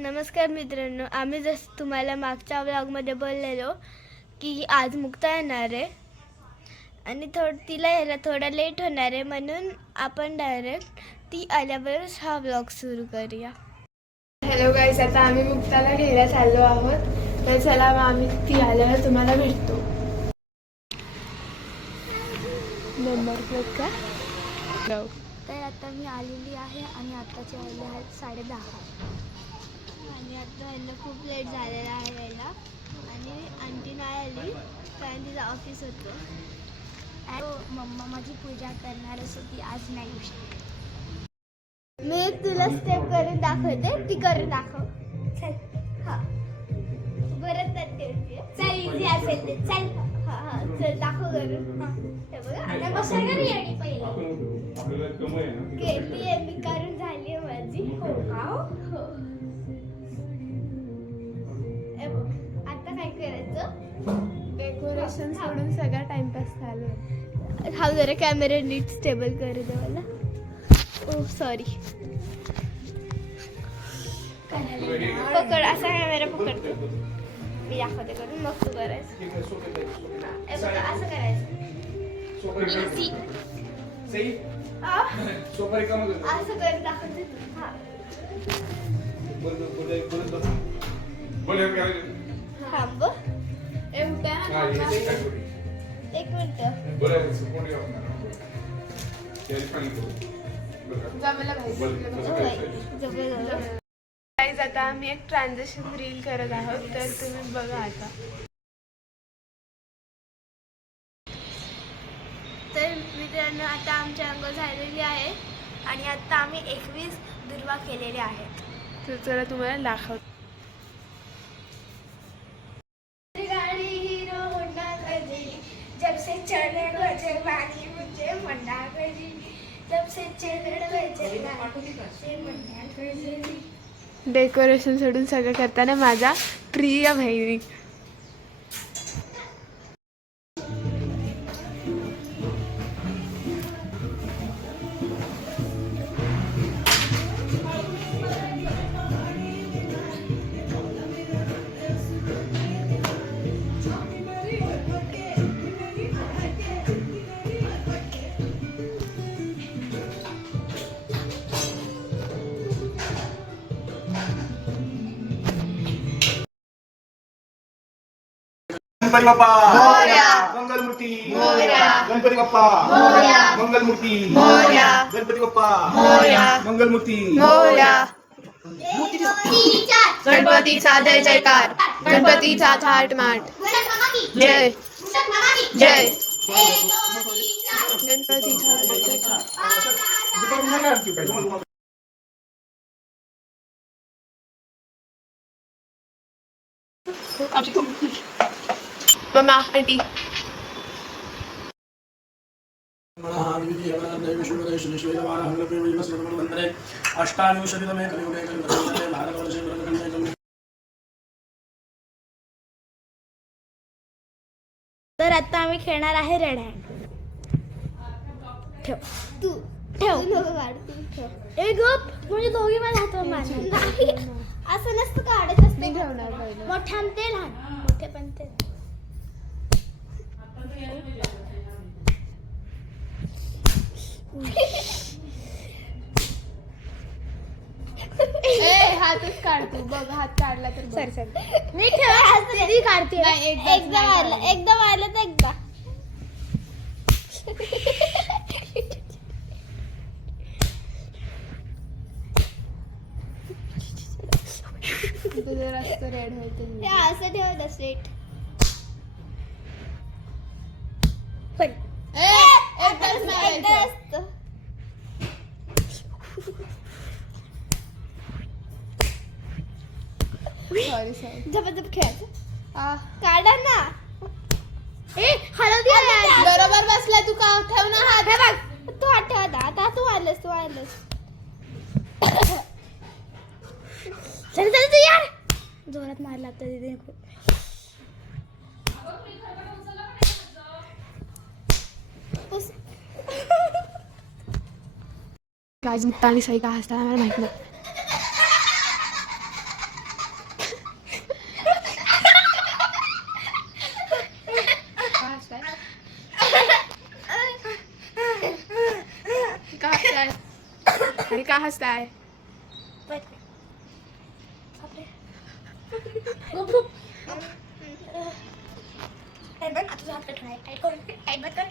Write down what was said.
नमस्कार मित्रांनो, आम्ही जसं तुम्हाला मागच्या व्लॉगमध्ये बोललेलो की आज मुक्ता येणार आहे आणि तिला यायला थोडा लेट होणार आहे, म्हणून आपण डायरेक्ट ती आल्यावरच हा व्लॉग सुरू करूया. हॅलो गाईस, आता आम्ही मुक्ताला घ्यायला चाललो आहोत. तर चला मग आम्ही ती आल्यावर तुम्हाला भेटतो. नंबर प्लेट का? तर आता मी आलेली आहे आणि आत्ताचे वाजले आहेत 10:30 आणि आता यांना खूप लेट झालेला आहे यायला आणि आंटी नाही आली कारण तिचं ऑफिस होतं. मम्मा माझी पूजा करणारच होती, आज नाही येऊ शकत. मी एक तुला स्टेप करून दाखवते, ती करून दाखव. चल. हां बरं तर ते चल, इझी असेल ते. चल. हां हां चल दाखव करून. हां हे बघा, आता बसा करी आणि पहिले केली आहे मी, करून झाली आहे माझी. हो का? हो. आता काय करायचं? डेकोरेशन सोडून सगळा टाइमपास चालू आहे. हा जरा कॅमेरा नीट स्टेबल करू दे मला. ओ सॉरी. पकड, असा कॅमेरा पकडतो मी, दाखवते करून, मग तू करायचं. असं करायचं. असं कर दाखवते. थांब एक मिनिट. गाईज, आता आम्ही एक ट्रान्झॅक्शन रील करत आहोत, तर तुम्ही बघा आता. तर मित्रांनो, आता आमची अंघोळ झालेली आहे आणि आता आम्ही 21 दुर्वा केलेले आहेत. तर चला तुम्हाला दाखवतो. जब से चले बजे बानी मुझे मना करी, जब से चले बजे मना करी. डेकोरेशन सोडून सगळं करताना माझा प्रिय बहिणी. गणपती बाप्पा मोरया, मंगलमूर्ती मोरया, गणपती बाप्पा मोरया, मंगलमूर्ती मोरया, गणपती बाप्पा मोरया, मंगलमूर्ती मोरया. गणपतीचा जय जयकार, गणपतीचा थाटमाट. जय जय गणपतीचा जय जयकार. मम्मा आंटी अष्टाविंशतितमे कलियुगे कलियुगे भारतवर्षे भारतखंडे. तर आता आम्ही खेळणार आहे रेड हँड. ठेव तू, ठेव नको काढ, तू ठेव. ए गप, म्हणजे दोघी मला हात मारणार. असं नसतं काढायचं असतं. मी ठेवणार पहिले. मोठ्या ते लहान, मोठे पण ते. हातच काढतो बघ, हात काढला तर सर सर मी ठेवा काढते. एकदा मारलं, एकदा मारलं तर एकदा. तुझं रस्त रेड होईल. असं ठेव सेट. पण एकदा असतं. Sorry sorry. झपाझप खेळायचं. काढा ना. ए हळदी बरोबर बसला तू का? ठेव ना हात. हे बघ, तू हात ठेव आता. तू आलंस. चल चल तू यार, जोरात मारला आता तिथे. राजमुक्ता आणि सई का हसतात मला माहित नाही. अरे का हसताय? आता तुझा हात कट होणार. टाईट कर.